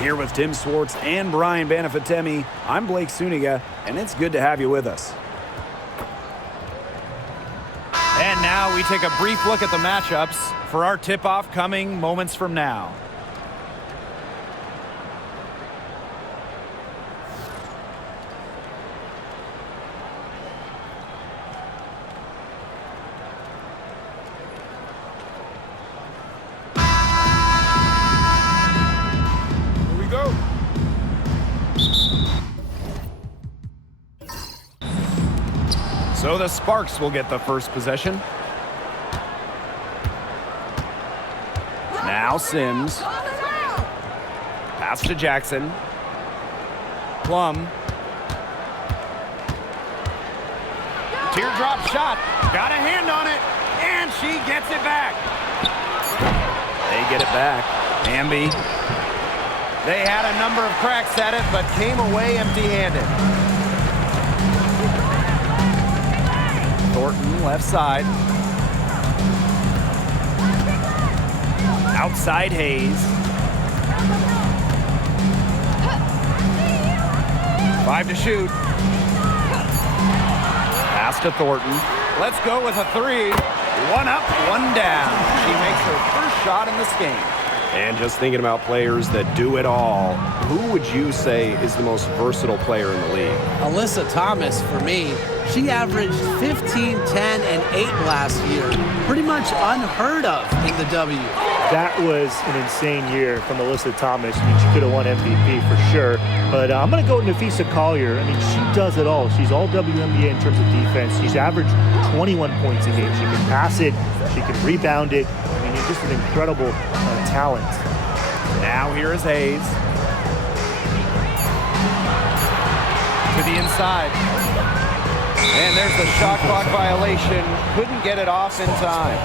Here with Tim Swartz and Brian Banafitemi, I'm Blake Suniga, and it's good to have you with us. And now we take a brief look at the matchups for our tip-off coming moments from now. Here we go. So the Sparks will get the first possession. Now Sims. Pass to Jackson. Plum. Teardrop shot. Got a hand on it. And she gets it back. They get it back. Hamby. They had a number of cracks at it, but came away empty-handed. Thornton, left side. Outside Hayes. 5 to shoot. Pass to Thornton. Let's go with a 3. 1 up, 1 down. She makes her first shot in this game. And just thinking about players that do it all, who would you say is the most versatile player in the league? Alyssa Thomas, for me. She averaged 15, 10, and 8 last year. Pretty much unheard of in the W. That was an insane year from Alyssa Thomas. I mean, she could have won MVP for sure. But I'm going to go with Nafisa Collier. I mean, she does it all. She's all WNBA in terms of defense. She's averaged 21 points a game. She can pass it. She can rebound it. I mean, it's just an incredible talent. Now here is Hayes. To the inside. And there's the shot clock violation. Couldn't get it off in time.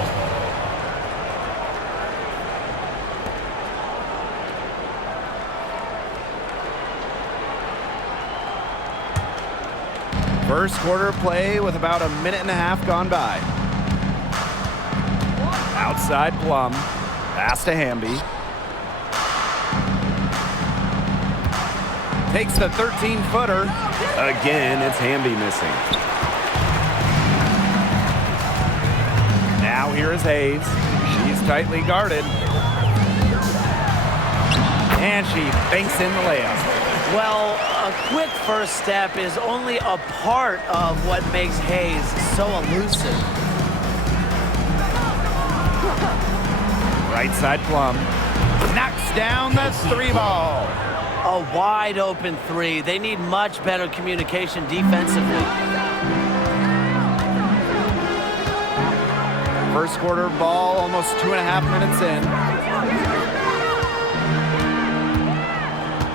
First quarter play with about a minute and a half gone by. Outside Plum. Pass to Hamby. Takes the 13-footer. Again, it's Hamby missing. Now here is Hayes. She's tightly guarded. And she banks in the layup. Well, a quick first step is only a part of what makes Hayes so elusive. Right side Plum. Knocks down the 3-ball. A wide open 3. They need much better communication defensively. First quarter ball, almost 2.5 minutes in.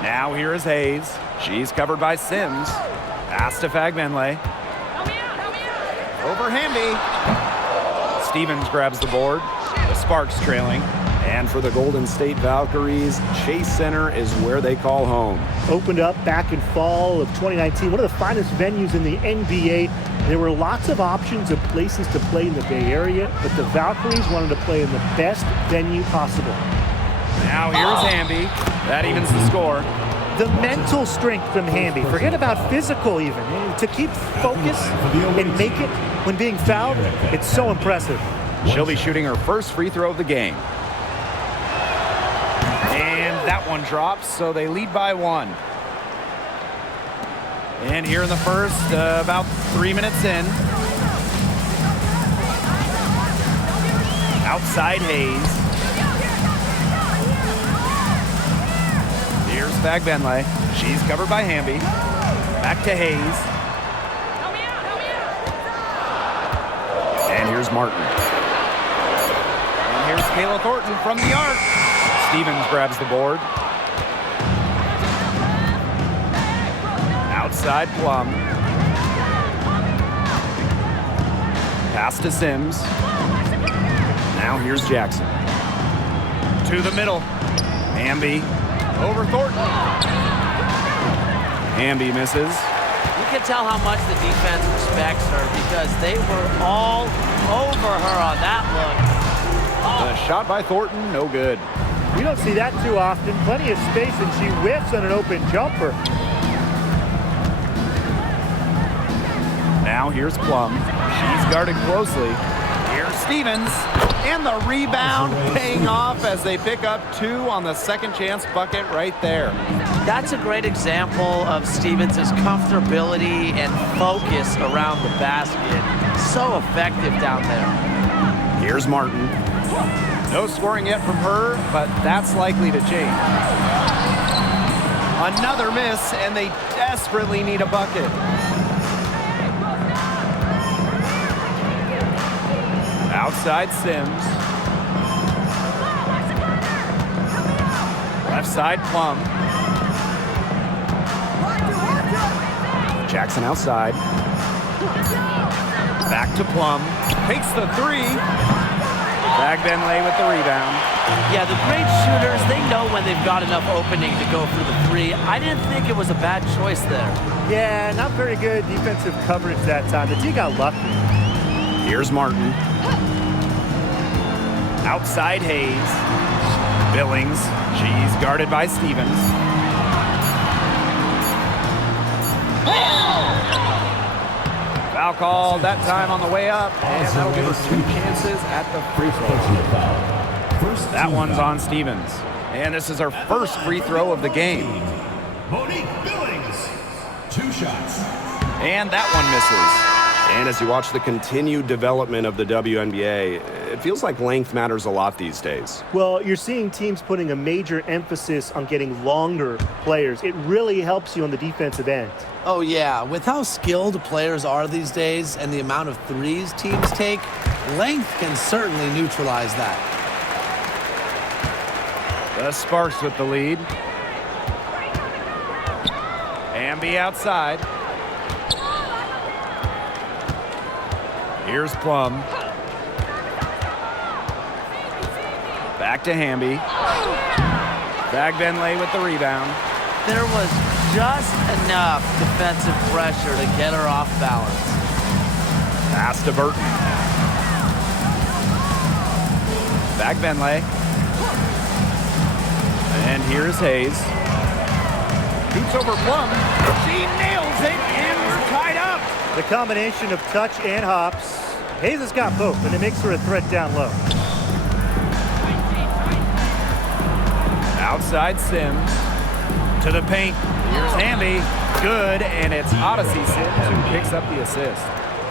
Now here is Hayes. She's covered by Sims. Pass to Fagbenle. Over Hamby. Stevens grabs the board. The Sparks trailing. And for the Golden State Valkyries, Chase Center is where they call home. Opened up back in fall of 2019, one of the finest venues in the NBA. There were lots of options of places to play in the Bay Area, but the Valkyries wanted to play in the best venue possible. Now here's Hamby. That evens the score. The mental strength from Hamby, forget about physical even, to keep focus and make it when being fouled, it's so impressive. She'll be shooting her first free throw of the game. And that one drops, so they lead by 1. And here in the first, about 3 minutes in. Outside Hayes. Here's Fagbenle. She's covered by Hamby. Back to Hayes. And here's Martin. And here's Kayla Thornton from the arc. Stevens grabs the board. Outside Plum. Pass to Sims. Now here's Jackson. To the middle. Hamby. Over Thornton. Hamby misses. You can tell how much the defense respects her because they were all over her on that look. The Shot by Thornton, no good. We don't see that too often. Plenty of space, and she whiffs on an open jumper. Now here's Plum. She's guarded closely. Here's Stevens. And the rebound paying off as they pick up 2 on the second chance bucket right there. That's a great example of Stevens' comfortability and focus around the basket. So effective down there. Here's Martin. No scoring yet from her, but that's likely to change. Another miss, and they desperately need a bucket. Outside Sims. Left side Plum. Jackson outside. Back to Plum. Takes the 3. Bagbenlay with the rebound. Yeah, the great shooters, they know when they've got enough opening to go for the 3. I didn't think it was a bad choice there. Yeah, not very good defensive coverage that time. The D got lucky. Here's Martin. Outside Hayes. Billings. She's guarded by Stevens. Foul called that time on the way up, and that'll give her 2 chances at the free throw. That one's on Stevens. And this is her first free throw of the game. Monique Billings, 2 shots. And that one misses. And as you watch the continued development of the WNBA, it feels like length matters a lot these days. Well, you're seeing teams putting a major emphasis on getting longer players. It really helps you on the defensive end. Oh, yeah. With how skilled players are these days and the amount of threes teams take, length can certainly neutralize that. The Sparks with the lead. Amby outside. Here's Plum. Back to Hamby. Bagbenlay with the rebound. There was just enough defensive pressure to get her off balance. Pass to Burton. Bagbenlay. And here's Hayes. Shoots over Plum. She nails it, and we're tied up. The combination of touch and hops. Hayes has got both, and it makes her a threat down low. Outside Sims. To the paint. Here's Hamby. Good, and it's Odyssey Sims who picks up the assist.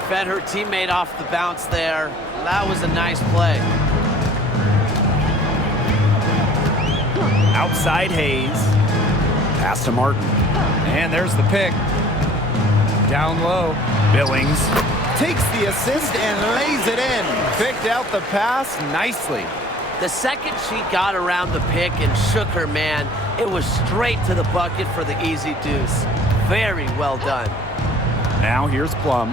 Fed her teammate off the bounce there. That was a nice play. Outside Hayes. Pass to Martin. And there's the pick. Down low. Billings takes the assist and lays it in. Picked out the pass nicely. The second she got around the pick and shook her man, it was straight to the bucket for the easy deuce. Very well done. Now here's Plum.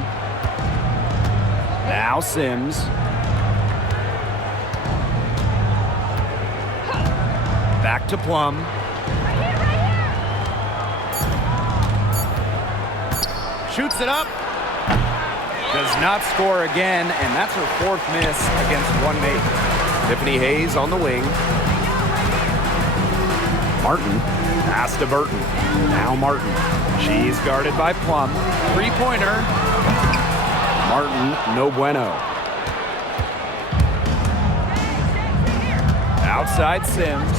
Now Sims. Back to Plum. Shoots it up. Does not score again, and that's her 4th miss against one mate. Tiffany Hayes on the wing. Martin. Pass to Burton. Now Martin. She's guarded by Plum. 3-pointer. Martin, no bueno. Outside Sims.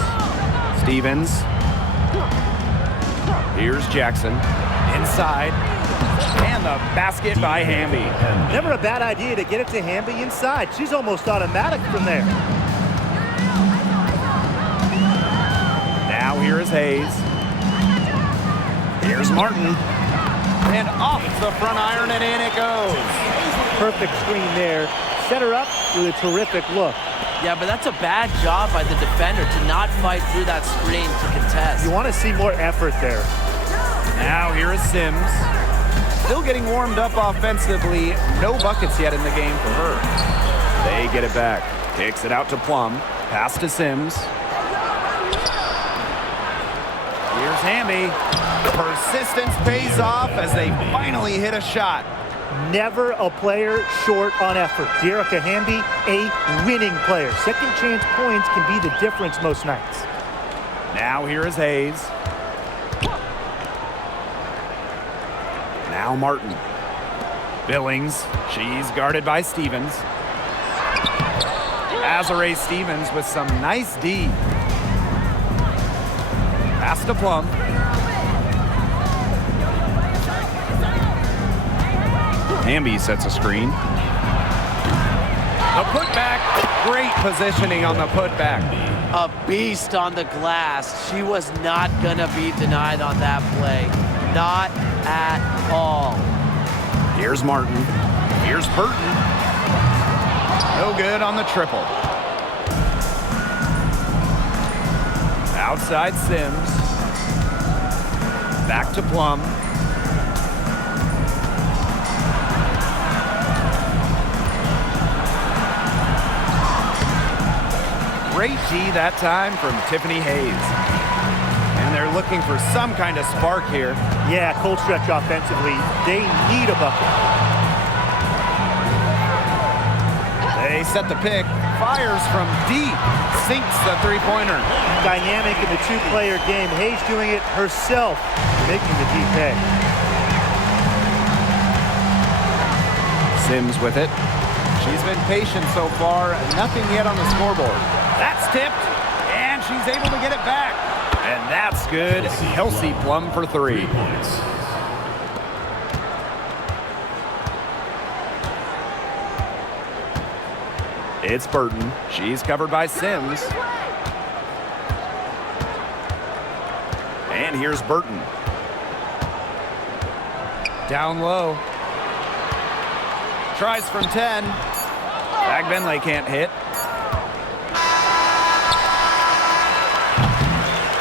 Stevens. Here's Jackson. Inside. And the basket by Hamby. Never a bad idea to get it to Hamby inside. She's almost automatic from there. Now here is Hayes. Here's Martin. And off the front iron and in it goes. Perfect screen there. Set her up with a terrific look. Yeah, but that's a bad job by the defender to not fight through that screen to contest. You want to see more effort there. Now here is Sims. Still getting warmed up offensively. No buckets yet in the game for her. They get it back. Takes it out to Plum. Pass to Sims. Here's Hamby. Persistence pays off as they finally hit a shot. never a player short on effort. Dearica Hamby, a winning player. Second chance points can be the difference most nights. Now here is Hayes. Now Martin. Billings. She's guarded by Stevens. Azare Stevens with some nice D. Pass to Plum. Hamby sets a screen. The putback. Great positioning on the putback. A beast on the glass. She was not going to be denied on that play. Not at all. Here's Martin. Here's Burton. No good on the triple. Outside Sims. Back to Plum. Great D that time from Tiffany Hayes. And they're looking for some kind of spark here. Yeah, cold stretch offensively. They need a bucket. They set the pick. Fires from deep. Sinks the three-pointer. Dynamic in the two-player game. Hayes doing it herself, making the deep pay. Sims with it. She's been patient so far. Nothing yet on the scoreboard. That's tipped, and she's able to get it back. And that's good. Kelsey Plum for 3. 3 points. It's Burton. She's covered by Sims. And here's Burton. Down low. Tries from 10. Agbenley can't hit.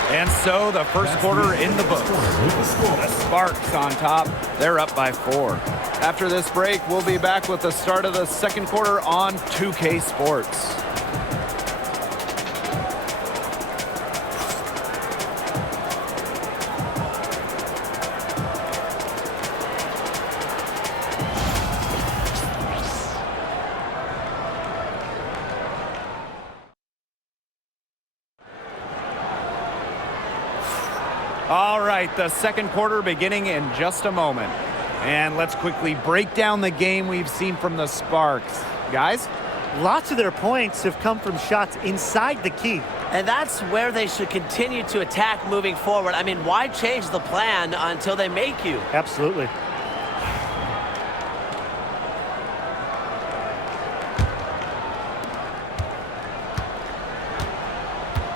And so the first quarter in the books. The Sparks on top. They're up by 4. After this break, we'll be back with the start of the second quarter on 2K Sports. All right, the second quarter beginning in just a moment. And let's quickly break down the game we've seen from the Sparks. Guys? Lots of their points have come from shots inside the key. And that's where they should continue to attack moving forward. I mean, why change the plan until they make you? Absolutely.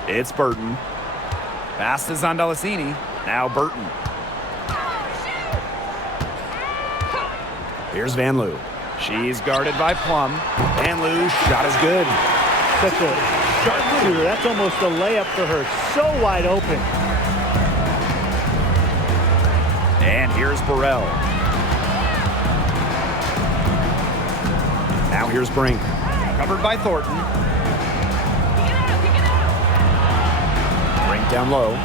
It's Burton. Pass to Zondalesini. Now Burton. Here's Van Loo. She's guarded by Plum. Van Loo's shot is good. Such a sharpshooter. That's almost a layup for her. So wide open. And here's Burrell. Now here's Brink. Covered by Thornton. Brink down low.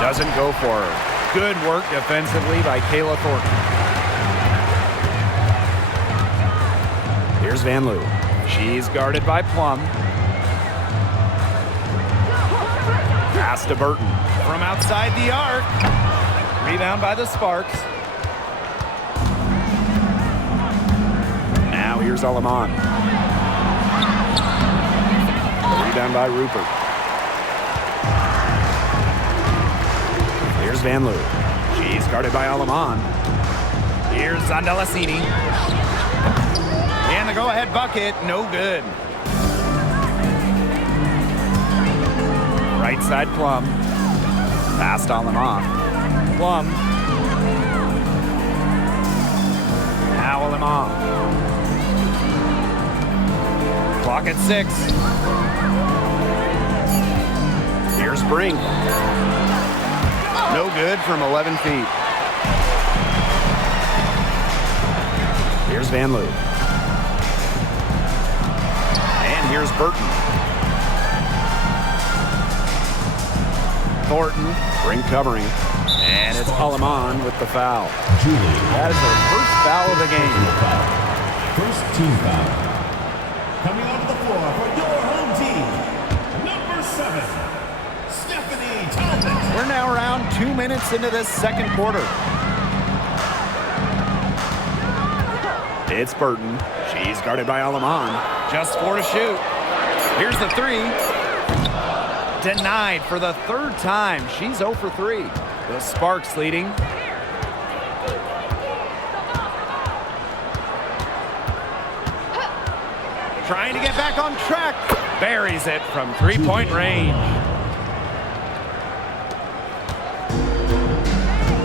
Doesn't go for her. Good work defensively by Kayla Thornton. Here's Van Loo. She's guarded by Plum. Pass to Burton. From outside the arc. Rebound by the Sparks. Now here's Alaman. Rebound by Rupert. Here's Van Loo. She's guarded by Alaman. Here's Zondalesini. And the go-ahead bucket, no good. Right side Plum. Pass to Alaman. Plum. Now Alaman. Clock at 6. Here's Brink. No good from 11 feet. Here's Van Loo. And here's Burton. Thornton, Brink covering. And it's Alaman with the foul. Julie. That is her first foul of the game. First team foul. Coming onto the floor for your home team, number 7, Stephanie Talbot. We're now around 2 minutes into this second quarter. It's Burton. She's guarded by Alaman. Just 4 to shoot. Here's the 3. Denied for the third time. She's 0 for 3. The Sparks leading. Trying to get back on track. Buries it from three-point range.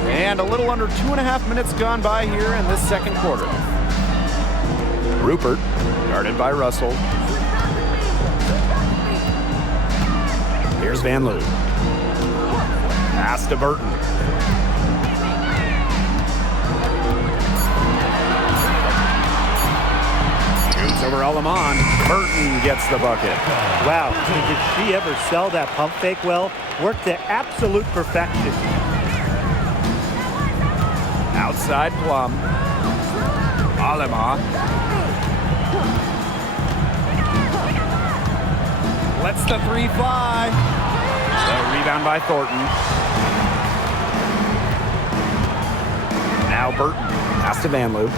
And a little under 2.5 minutes gone by here in this second quarter. Rupert, guarded by Russell. Here's Van Loo. Pass to Burton. Shoots over Alaman. Burton gets the bucket. Wow, did she ever sell that pump fake well? Worked to absolute perfection. Outside Plum. Alema. Lets the 3 fly. The rebound by Thornton. Now Burton. Pass to Van Loo.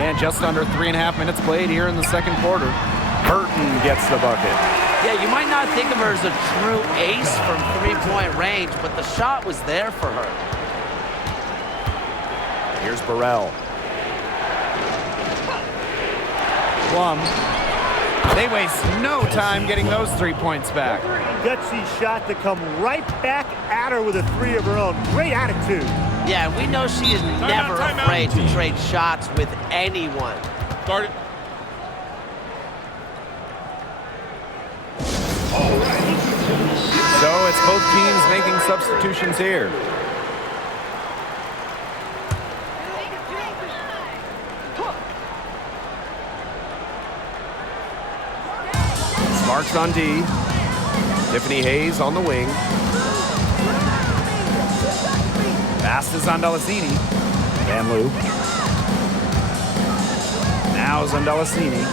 And just under 3.5 minutes played here in the second quarter. Burton gets the bucket. Yeah, you might not think of her as a true ace from three-point range, but the shot was there for her. Here's Burrell. Plum. They waste no time getting those 3 points back. Gutsy shot to come right back at her with a 3 of her own. Great attitude. Yeah, we know she is never afraid to trade shots with anyone. Guard it. So it's both teams making substitutions here. Sparks on D. Tiffany Hayes on the wing. Pass is on Zandalacini. Van Loo. Now Zandalacini.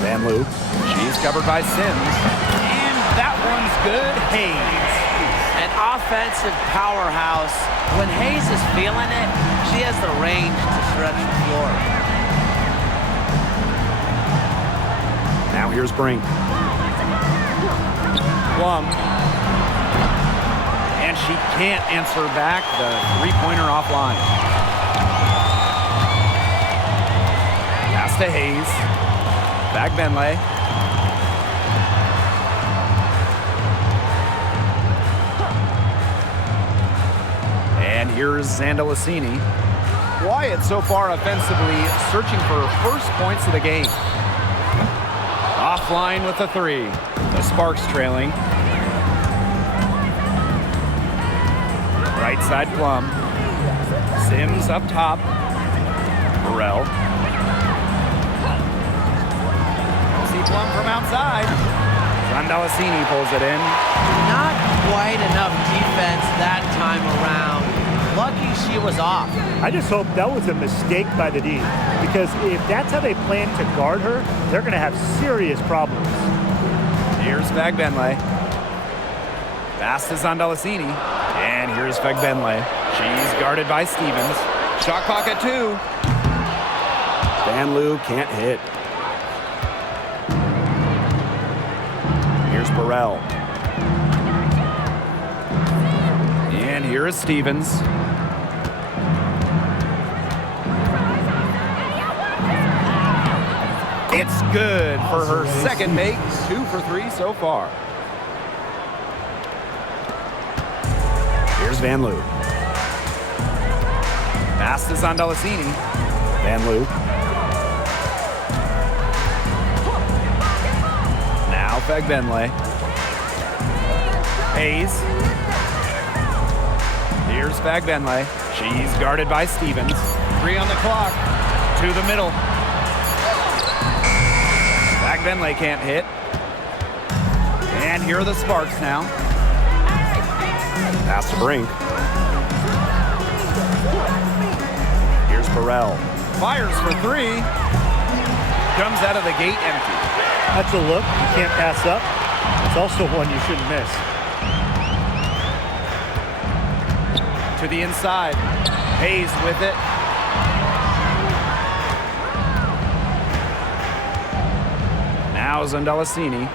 Van Loo. She's covered by Sims. And that one's good. Hayes. An offensive powerhouse. When Hayes is feeling it, she has the range to stretch the floor. Now here's Brink. Plum. And she can't answer back the three-pointer offline. Pass to Hayes. Back Benley. And here's Zandalacini. Wyatt so far offensively searching for first points of the game. Offline with a 3. The Sparks trailing. Right side Plum. Sims up top. Burrell. See Plum from outside. Zandalacini pulls it in. Not quite enough defense that time around. Lucky she was off. I just hope that was a mistake by the D, because if that's how they plan to guard her, they're going to have serious problems. Here's Fagbenle. Pass to Zandalacini. And here's Fagbenle. She's guarded by Stevens. Shot clock at 2. Van Loo can't hit. Here's Burrell. And here is Stevens. It's good for her second make. 2 for 3 so far. Here's Van Loo. Pass to Zandalacini. Van Loo. Now Fagbenle. Hayes. Here's Fagbenle. She's guarded by Stevens. 3 on the clock. To the middle. Fagbenle can't hit. And here are the Sparks now. Pass to Brink. Here's Burrell. Fires for three. Comes out of the gate empty. That's a look you can't pass up. It's also one you shouldn't miss. To the inside. Hayes with it. Now Zandalasini.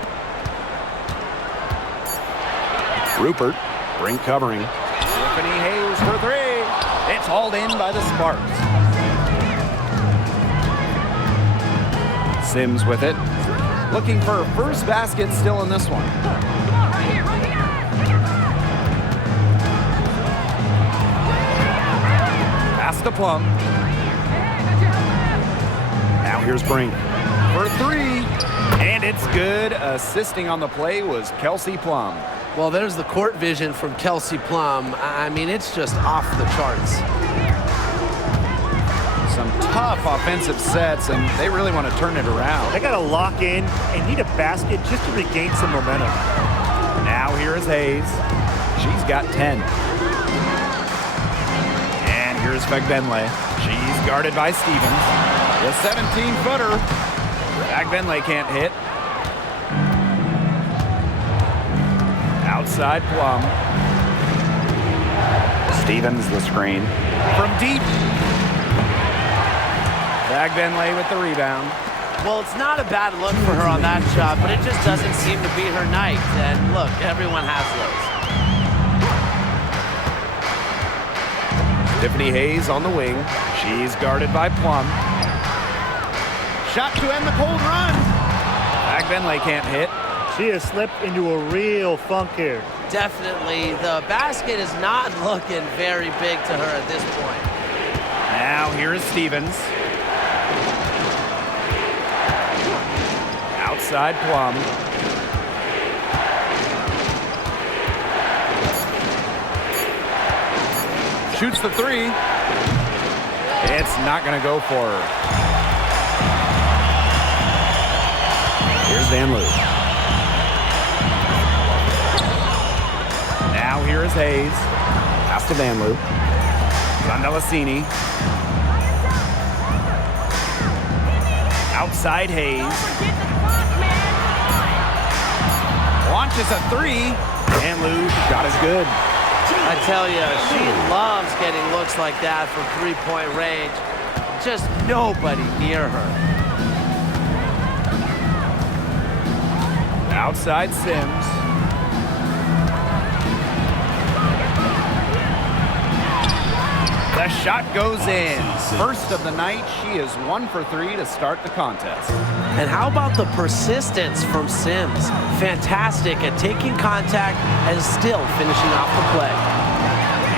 Rupert. Brink covering. Tiffany Hayes for three. It's hauled in by the Sparks. Sims with it. Looking for a first basket still in this one. Pass to Plum. Now here's Brink. For three. And it's good. Assisting on the play was Kelsey Plum. Well, there's the court vision from Kelsey Plum. I mean, it's just off the charts. Some tough offensive sets, and they really want to turn it around. They got to lock in and need a basket just to regain some momentum. Now here is Hayes. She's got 10. And here's Fagbenle. She's guarded by Stevens. The 17-footer. Fagbenle can't hit. Outside Plum. Stevens the screen. From deep. Fagbenle with the rebound. Well, it's not a bad look for her on that shot, but it just doesn't seem to be her night. And look, everyone has those. Tiffany Hayes on the wing. She's guarded by Plum. Shot to end the cold run. Fagbenle can't hit. She has slipped into a real funk here. Definitely, the basket is not looking very big to her at this point. Now here is Stevens. Outside Plum. Shoots the three. It's not going to go for her. Here's Van Loo. Now here is Hayes. Pass to Van Loo. Zandalasini. Outside Hayes. Launches a three. And Lou's shot is good. I tell you, she loves getting looks like that from three-point range. Just nobody near her. Outside Sims. The shot goes in. First of the night, she is 1 for 3 to start the contest. And how about the persistence from Sims? Fantastic at taking contact and still finishing off the play.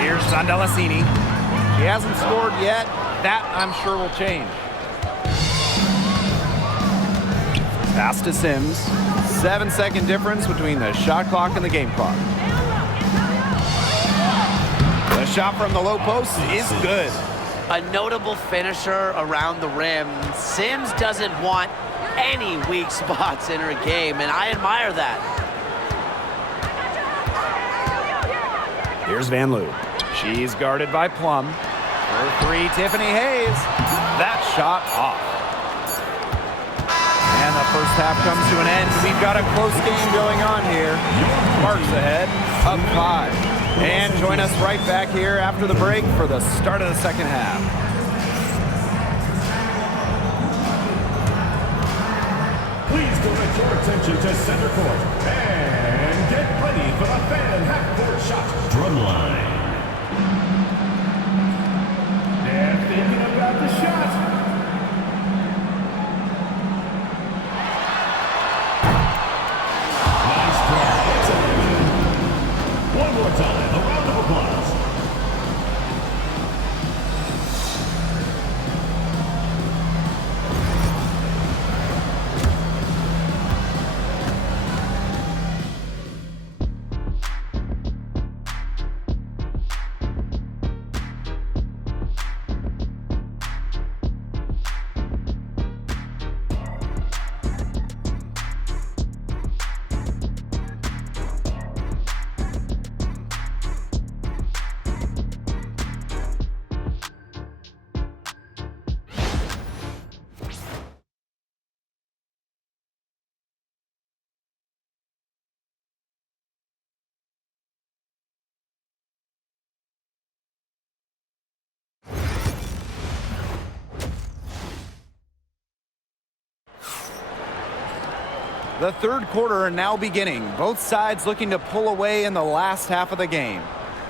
Here's Zandalasini. She hasn't scored yet. That, I'm sure, will change. Pass to Sims. 7-second difference between the shot clock and the game clock. The shot from the low post is good. A notable finisher around the rim. Sims doesn't want any weak spots in her game, and I admire that. Here's Van Loo. She's guarded by Plum. For three, Tiffany Hayes. That shot off. And the first half comes to an end. We've got a close game going on here. Sparks ahead, up 5. And join us right back here after the break for the start of the second half. Please direct your attention to center court and get ready for the fan half-court shot drumline. They're thinking about the shot. Nice try. One more time, a round of applause. The third quarter now beginning. Both sides looking to pull away in the last half of the game.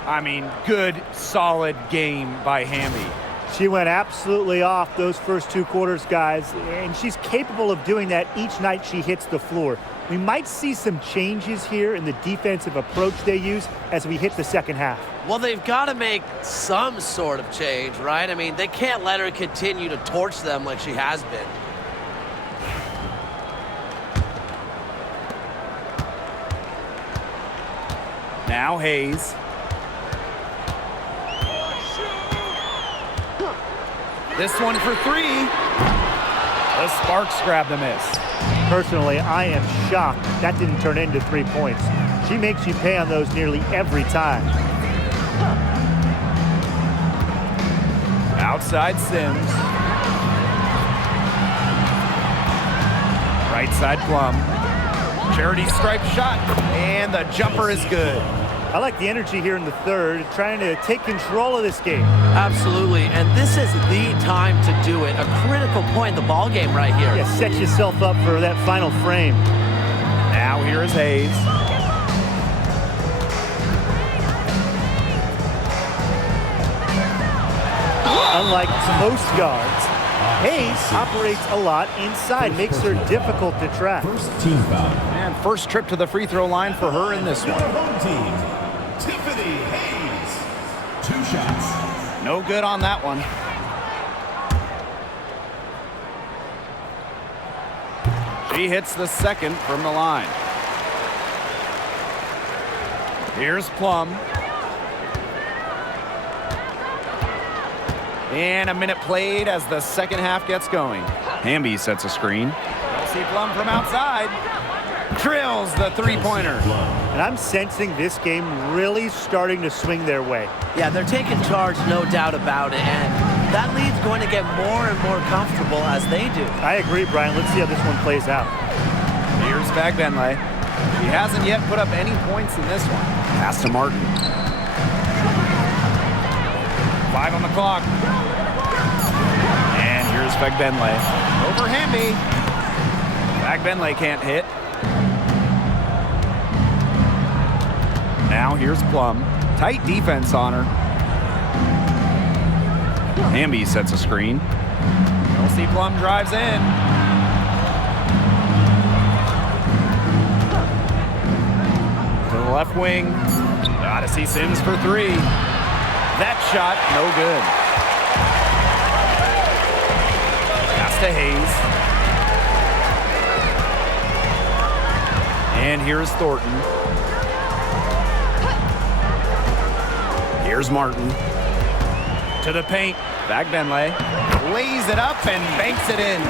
I mean, good, solid game by Hamby. She went absolutely off those first 2 quarters, guys, and she's capable of doing that each night she hits the floor. We might see some changes here in the defensive approach they use as we hit the second half. Well, they've got to make some sort of change, right? I mean, they can't let her continue to torch them like she has been. Now Hayes. This one for 3. The Sparks grab the miss. Personally, I am shocked that didn't turn into 3 points. She makes you pay on those nearly every time. Outside Sims. Right side Plum. Charity stripe shot, and the jumper is good. I like the energy here in the third, trying to take control of this game. Absolutely, and this is the time to do it. A critical point in the ball game right here. Yeah, set yourself up for that final frame. Now here is Hayes. Unlike most guards, Hayes operates a lot inside, makes her difficult to track. First team foul. And first trip to the free throw line for her in this Your one. home team, Tiffany Hayes. 2 shots. No good on that one. She hits the second from the line. Here's Plum. And a minute played as the second half gets going. Hamby sets a screen. Kelsey Plum from outside. Drills the three-pointer. And I'm sensing this game really starting to swing their way. Yeah, they're taking charge, no doubt about it, and that lead's going to get more and more comfortable as they do. I agree, Brian. Let's see how this one plays out. Here's Bagbenley. She hasn't yet put up any points in this one. Pass to Martin. 5 on the clock. And here's Bagbenley. Over Hamby. Bagbenley can't hit. Now here's Plum. Tight defense on her. Hamby sets a screen. Kelsey Plum drives in. To the left wing. Gotta see Sims for 3. That shot, no good. Pass to Hayes. And here's Thornton. Here's Martin. To the paint. Bagbenley lays it up and banks it in.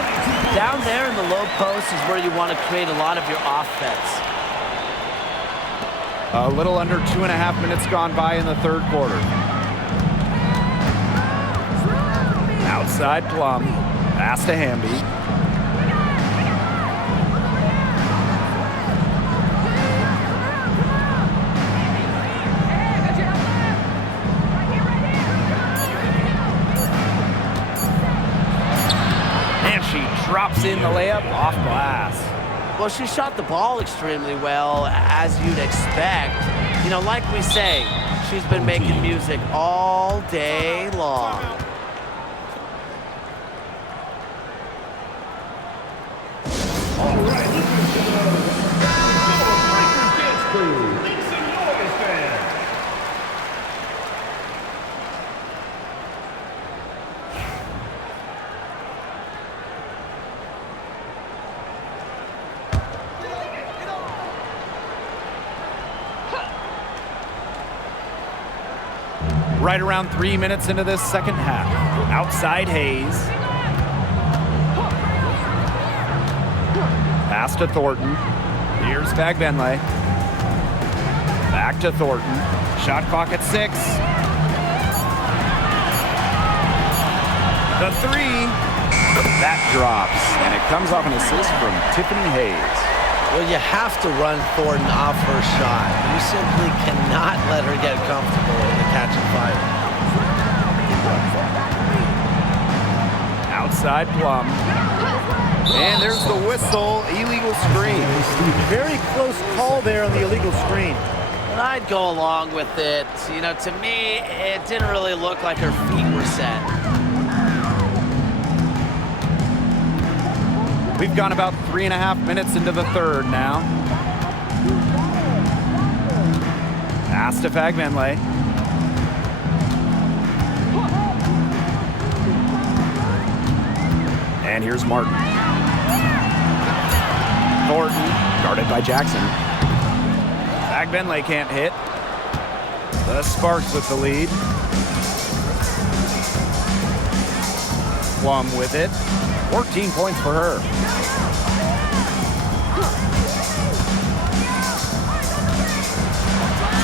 Down there in the low post is where you want to create a lot of your offense. A little under 2.5 minutes gone by in the third quarter. Outside Plum. Pass to Hamby. Drops in the layup off glass. Well, she shot the ball extremely well, as you'd expect. You know, like we say, she's been making music all day long. All right, listen to the Breakers Dance Crew. Make some noise, fans. Right around 3 minutes into this second half. Outside Hayes. Pass to Thornton. Here's Bagbenley. Back to Thornton. Shot clock at 6. The 3. That drops. And it comes off an assist from Tiffany Hayes. Well, you have to run Thornton off her shot. You simply cannot let her get comfortable in the catch and fire. Outside Plum. And there's the whistle, illegal screen. Very close call there on the illegal screen. And I'd go along with it. You know, to me, it didn't really look like her feet were set. We've gone about 3.5 minutes into the third now. Pass to Fagbenle. And here's Martin. Thornton, guarded by Jackson. Fagbenle can't hit. The Sparks with the lead. Plum with it. 14 points for her.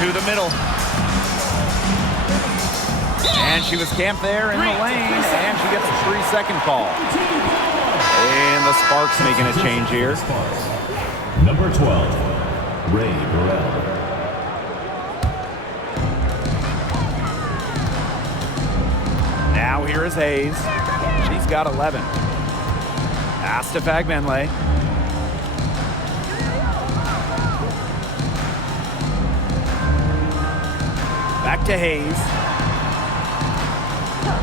To the middle. And she was camped there in the lane, and she gets a 3-second call. And the Sparks making a change here. Number 12, Ray Burrell. Now here is Hayes. She's got 11. Pass to Fagbenle. Back to Hayes.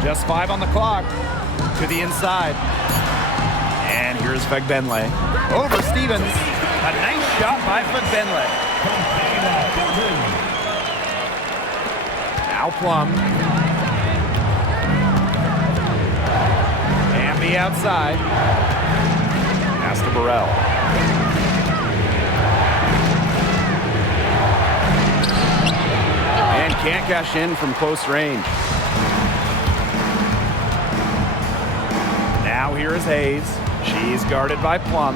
Just 5 on the clock. To the inside. And here's Fagbenle. Over Stevens. A nice shot by Fagbenle. Now Plum. Amby outside. Pass to Burrell. And can't cash in from close range. Now here is Hayes. She's guarded by Plum.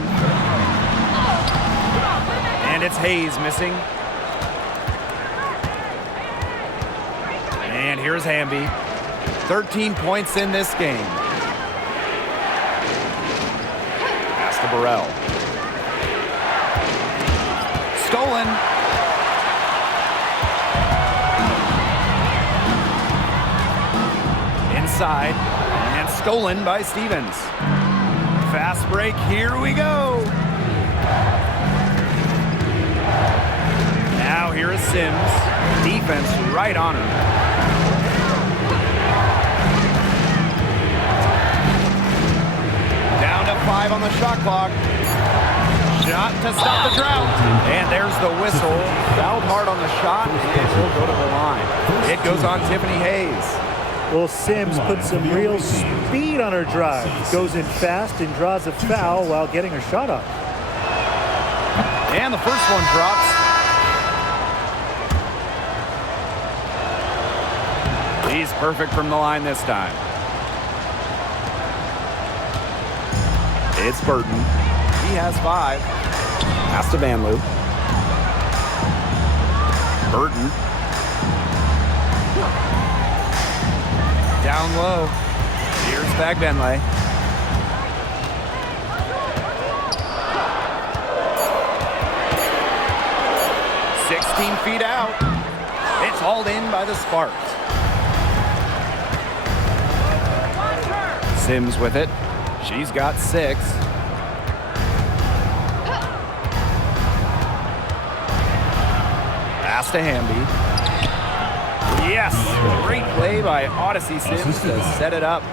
And it's Hayes missing. And here's Hamby. 13 points in this game. Pass to Burrell. Stolen. Inside. And stolen by Stevens. Fast break, here we go. Now here is Sims. Defense right on her. Down to 5 on the shot clock. Shot to stop the drought. And there's the whistle. Fouled hard on the shot, and will go to the line. It goes on Tiffany Hayes. Well, Sims puts some real speed on her drive. Goes in fast and draws a foul while getting her shot off. And the first one drops. He's perfect from the line this time. It's Burton. He has 5. Pass to Vanloo. Burton. Down low. Here's Fagbenle. "16 feet out. It's hauled in by the Sparks. Sims with it. She's got 6. Pass to Hamby. Yes, great play by Odyssey Sims to set it up.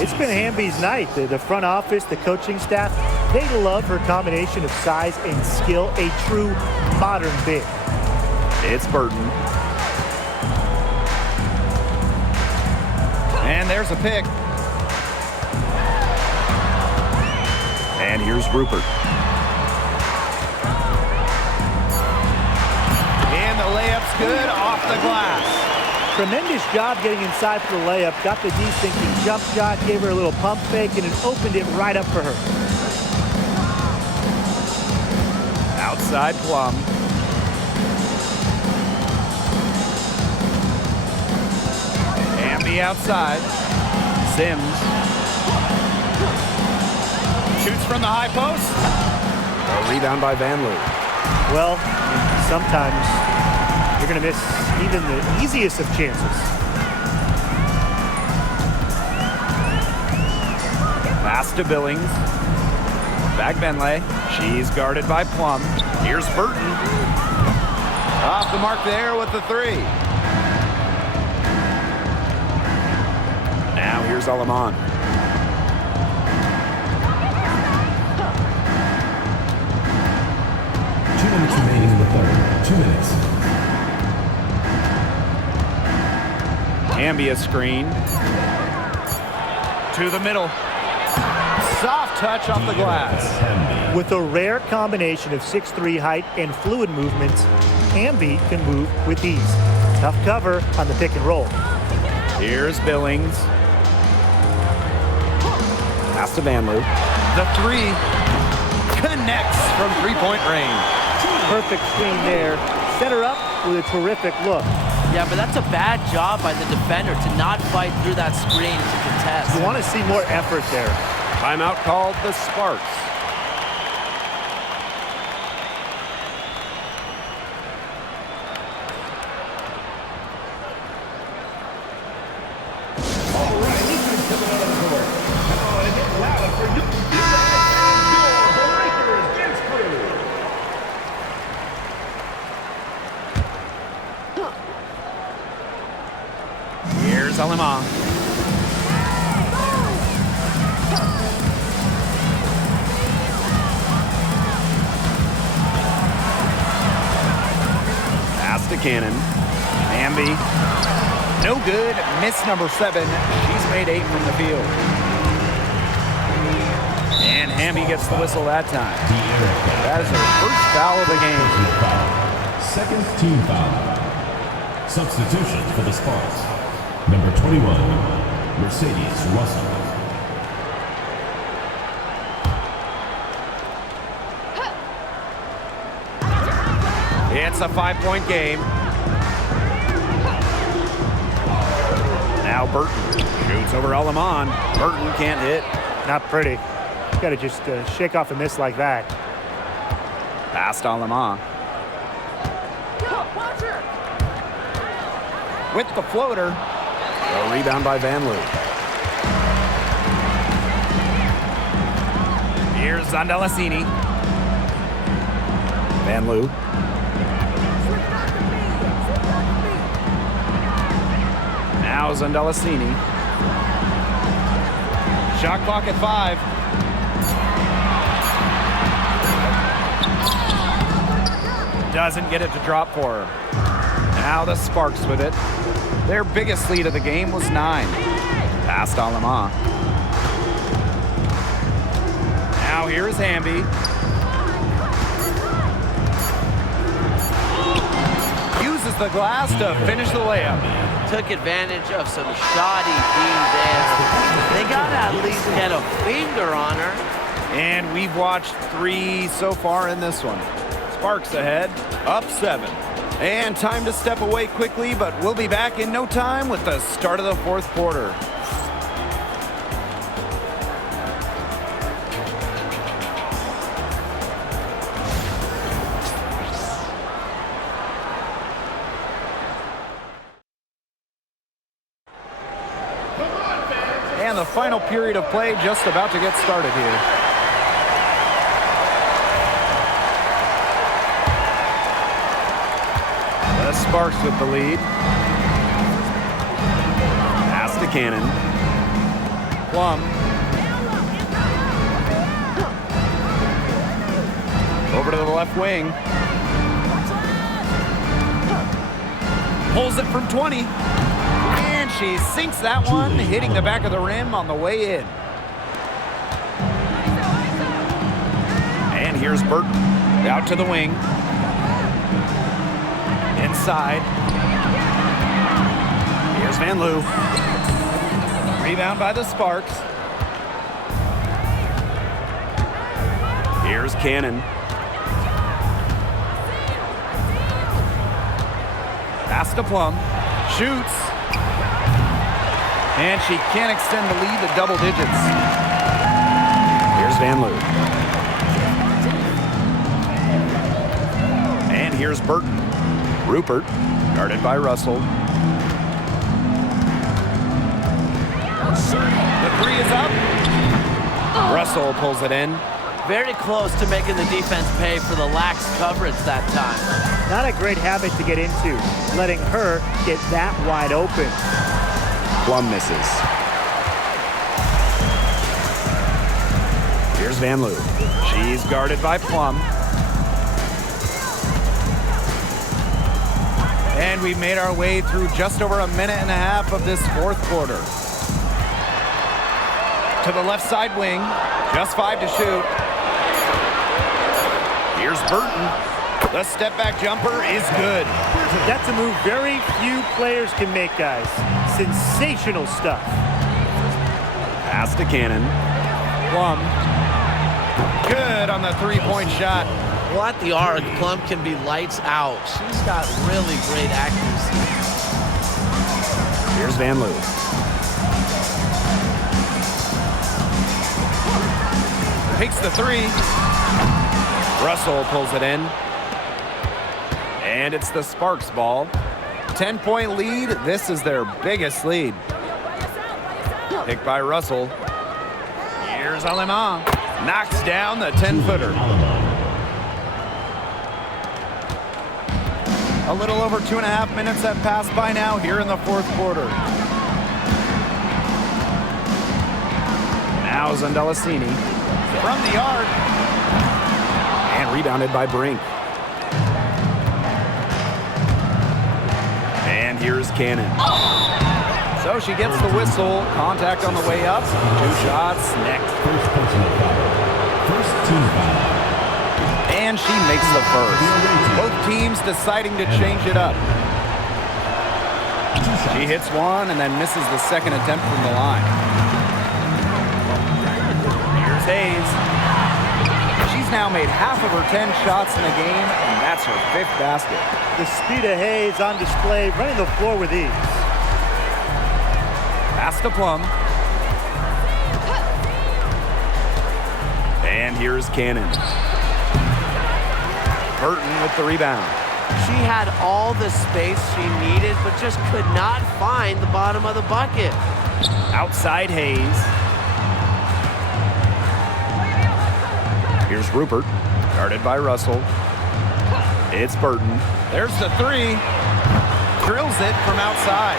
It's been Hamby's night. The front office, the coaching staff, they love her combination of size and skill, a true modern big. It's Burton. And there's a pick. And here's Rupert. And the layup's good off the glass. Tremendous job getting inside for the layup. Got the deep thinking jump shot, gave her a little pump fake, and it opened it right up for her. Outside Plum. Amby outside. Sims. Shoots from the high post. A rebound by Vanloo. Well, sometimes you're going to miss even the easiest of chances. Pass to Billings. Back Benlay. She's guarded by Plum. Here's Burton. Off the mark there with the three. Now here's Alaman. 2 minutes remaining in the third. 2 minutes. Ambia screen. To the middle. Soft touch off the glass. With a rare combination of 6'3" height and fluid movements, Ambi can move with ease. Tough cover on the pick and roll. Here's Billings. Pass to Vanloo. The three connects from three-point range. Perfect screen there. Set her up with a terrific look. Yeah, but that's a bad job by the defender to not fight through that screen to contest. You want to see more effort there. Timeout called the Sparks. All right, listen to the out of the court. Come on and get louder for you. Your Lakers dance crew. Here's Alima. Pass to Cannon. Ambi. No good. Miss number 7. She's made 8 from the field. And Hamby gets the whistle that time. That is her first foul of the game. Second team foul. Substitution for the Sparks. Number 21, Mercedes Russell. It's a 5-point game. Now Burton shoots over Alaman. Burton can't hit. Not pretty. Got to just shake off a miss like that. Past Alaman. With the floater. A rebound by Vanloo. Here's Zondelasini. Vanloo. Now Zondelasini. Shot clock at 5. Doesn't get it to drop for her. Now the Sparks with it. Their biggest lead of the game was 9. Past Alama. Now here is Hamby. Uses the glass to finish the layup. Took advantage of some shoddy D there. They got to at least get a finger on her. And we've watched 3 so far in this one. Sparks ahead, up 7. And time to step away quickly, but we'll be back in no time with the start of the 4th quarter. And the final period of play just about to get started here. The Sparks with the lead. Pass to Cannon. Plum. Over to the left wing. Pulls it from 20. And she sinks that one, hitting the back of the rim on the way in. And here's Burton. Out to the wing. Inside. Here's Vanloo. Rebound by the Sparks. Here's Cannon. Pass to Plum. Shoots. And she can't extend the lead to double digits. Here's Vanloo. And here's Burton. Rupert, guarded by Russell. The 3 is up. Russell pulls it in. Very close to making the defense pay for the lax coverage that time. Not a great habit to get into, letting her get that wide open. Plum misses. Here's Van Loo. She's guarded by Plum. And we've made our way through just over a minute and a half of this fourth quarter. To the left side wing, just 5 to shoot. Here's Burton. The step back jumper is good. That's a move very few players can make, guys. Sensational stuff. Pass to Cannon. Plum. Good on the three-point shot. Well, at the arc, Plum can be lights out. She's got really great accuracy. Here's Van Loo. Takes the three. Russell pulls it in. And it's the Sparks ball. 10-point lead. This is their biggest lead. Picked by Russell. Here's Alemán. Knocks down the 10-footer. A little over 2.5 minutes have passed by now here in the fourth quarter. Now Zondelicini. From the arc. And rebounded by Brink. And here's Cannon. So she gets the whistle. Contact on the way up. 2 shots next. First personal foul. First team foul. And she makes the first. Both teams deciding to change it up. She hits one and then misses the second attempt from the line. Here's Hayes. She's now made half of her 10 shots in the game, and that's her 5th basket. The speed of Hayes on display, running the floor with ease. Pass to Plum. And here's Cannon. Burton with the rebound. She had all the space she needed, but just could not find the bottom of the bucket. Outside Hayes. Here's Rupert. Guarded by Russell. It's Burton. There's the three. Drills it from outside.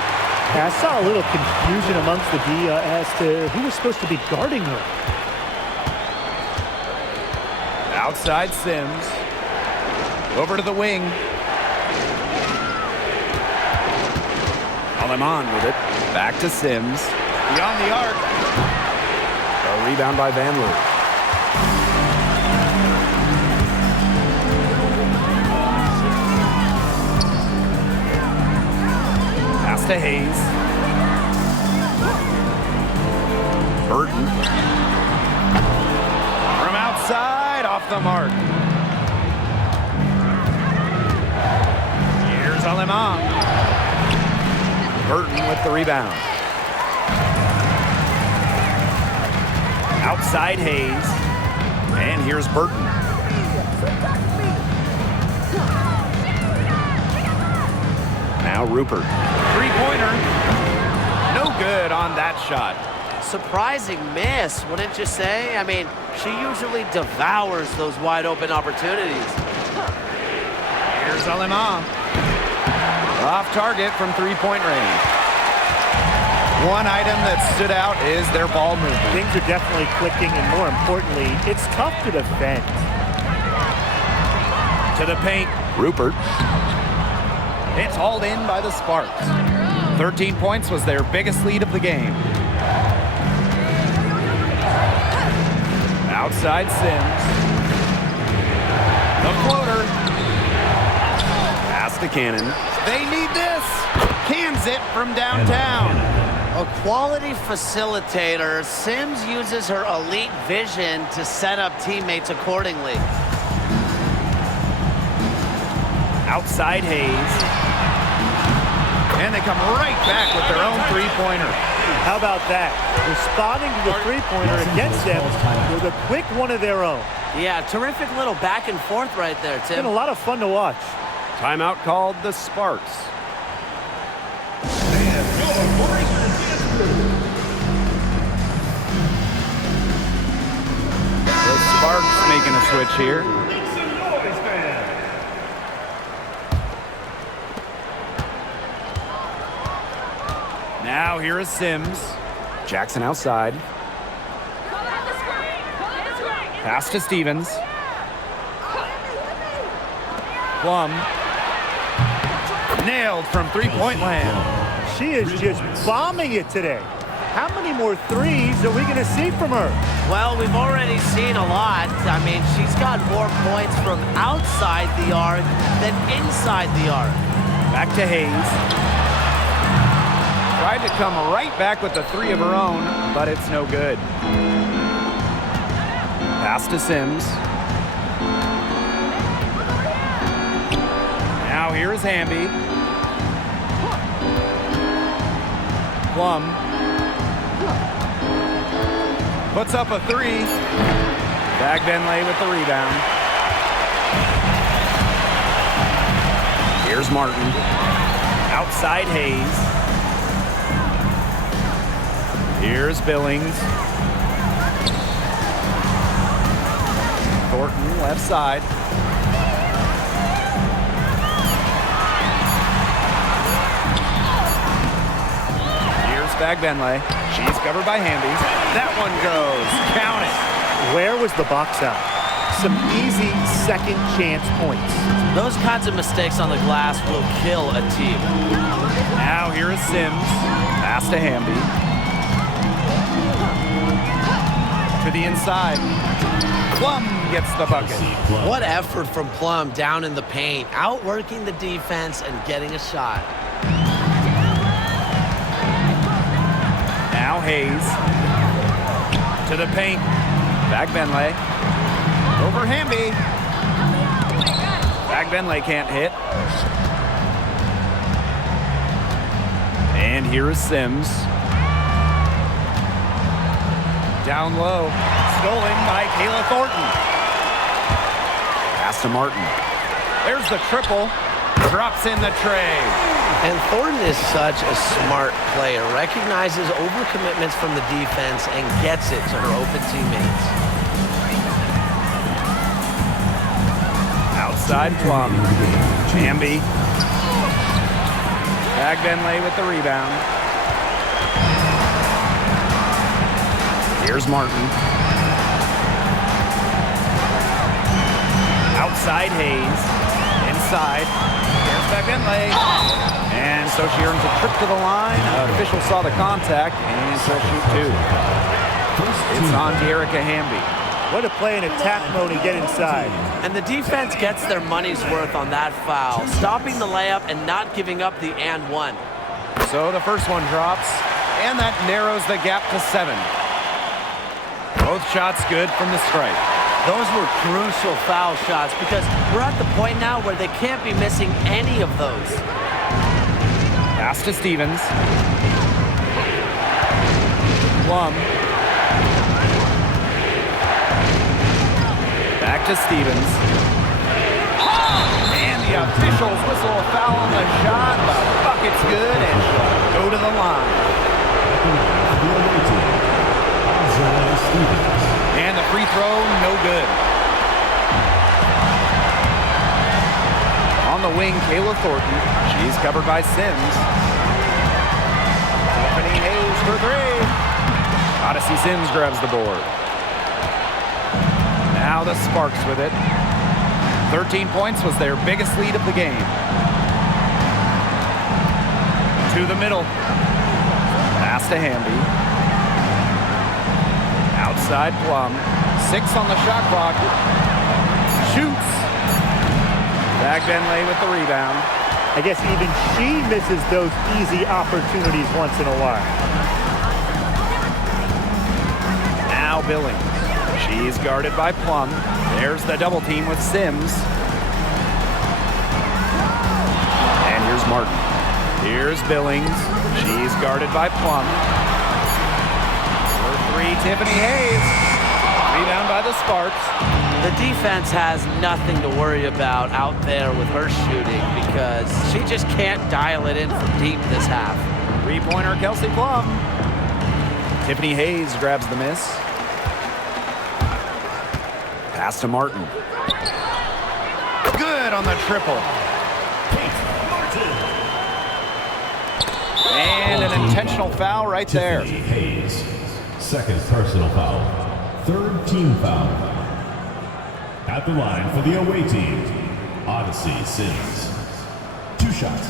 I saw a little confusion amongst the D as to who was supposed to be guarding her. Outside Sims. Over to the wing. Alemán with it. Back to Sims. Beyond the arc. A rebound by Van Loo. Pass to Hayes. Burton. From outside, off the mark. Here's Alemán. Burton with the rebound. Outside Hayes. And here's Burton. Now Rupert. Three-pointer. No good on that shot. Surprising miss, wouldn't you say? I mean, she usually devours those wide open opportunities. Here's Alemán. Off target from three-point range. One item that stood out is their ball movement. Things are definitely clicking, and more importantly, it's tough to defend. To the paint. Rupert. It's hauled in by the Sparks. 13 points was their biggest lead of the game. Outside Sims. The floater. Pass to Cannon. They need this. Cans it from downtown. A quality facilitator, Sims uses her elite vision to set up teammates accordingly. Outside Hayes. And they come right back with their own three-pointer. How about that? Responding to the three-pointer against them with a quick one of their own. Yeah, terrific little back and forth right there, It's Tim. been a lot of fun to watch. Timeout called the Sparks. The Sparks switch here. Make some noise, fans. Now here is Sims. Jackson outside. Pass to Stevens. Plum. Nailed from three-point land. She is just bombing it today. How many more threes are we going to see from her? Well, we've already seen a lot. I mean, she's got more points from outside the arc than inside the arc. Back to Hayes. Tried to come right back with the three of her own, but it's no good. Pass to Sims. Now here is Hamby. Plum. Puts up a three. Bagbenley with the rebound. Here's Martin. Outside Hayes. Here's Billings. Thornton left side. Here's Bagbenley. She's covered by Hamby. That one goes. Count it. Where was the box out? Some easy second chance points. Those kinds of mistakes on the glass will kill a team. Now here is Sims. Pass to Hamby. To the inside. Plum gets the bucket. What effort from Plum down in the paint, outworking the defense and getting a shot. Now Hayes. To the paint. Bagbenley. Over Hamby. Bagbenley can't hit. And here is Sims. Down low. Stolen by Kayla Thornton. Pass to Martin. There's the triple. Drops in the tray. And Thornton is such a smart player, recognizes overcommitments from the defense and gets it to her open teammates. Outside Plum. Hamby. Bagbenley with the rebound. Here's Martin. Outside Hayes. Inside. Here's Bagbenley. And so she earns a trip to the line. Official saw the contact, and she'll shoot two. It's on to Erica Hamby. What a play in attack mode and get inside. And the defense gets their money's worth on that foul, stopping the layup and not giving up the and one. So the first one drops, and that narrows the gap to 7. Both shots good from the strike. Those were crucial foul shots because we're at the point now where they can't be missing any of those. Pass to Stevens. Plum. Back to Stevens. And the officials whistle a foul on the shot. The bucket's good and she'll go to the line. And the free throw, no good. On the wing, Kayla Thornton. She's covered by Sims. Tiffany Hayes for three. Odyssey Sims grabs the board. Now the Sparks with it. 13 points was their biggest lead of the game. To the middle. Pass to Hamby. Outside Plum. 6 on the shot clock. Shoots. Bagbenley with the rebound. I guess even she misses those easy opportunities once in a while. Now Billings. She's guarded by Plum. There's the double team with Sims. And here's Martin. Here's Billings. She's guarded by Plum. For three, Tiffany Hayes. Rebound by the Sparks. The defense has nothing to worry about out there with her shooting because she just can't dial it in from deep this half. Three-pointer, Kelsey Plum. Tiffany Hayes grabs the miss. Pass to Martin. Good on the triple. And an intentional foul right there. Tiffany Hayes, second personal foul. Third team foul. At the line for the away team, Odyssey Sims. 2 shots.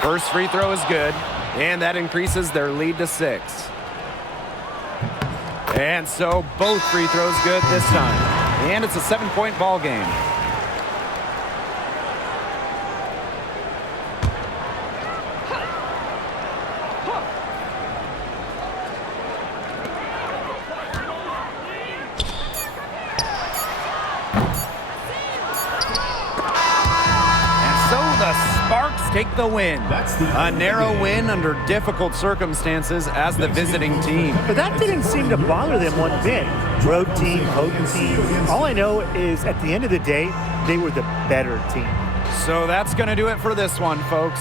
First free throw is good, and that increases their lead to 6. And so both free throws good this time. And it's a 7-point ball game. Take the win. A narrow win under difficult circumstances as the visiting team. But that didn't seem to bother them one bit. Road team, home team. All I know is at the end of the day, they were the better team. So that's going to do it for this one, folks.